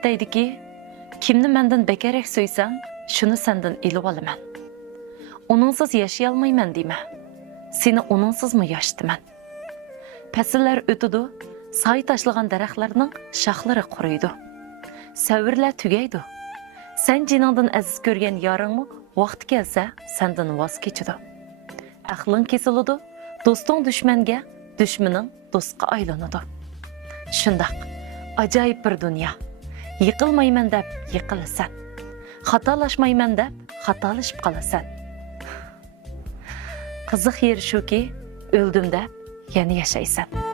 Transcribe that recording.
Hakikat deydiki, kimni menden bekerek söysen, şunu senden ilip alıman. Onunsuz yaşayalmayman deyme. Seni onunsuz mu yaştıman? Pesiller ötüdü, say taşlagan daraxtlarning şaxlari quruydu. Savirlar tugaydi. Sen jiningdan aziz ko'rgan yoringmi vaqti kelsa sendan voz kechidi. Aqling kesiladi, do'sting dushmanga, dushmaning do'stga aylanadi. Shundaq, ajoyib bir dunyo. Yiqilmayman deb yiqilasan. Xatolashmayman deb xatolashib qolasan. Qiziq yeri shuki, o'ldim deb yana yashaysan.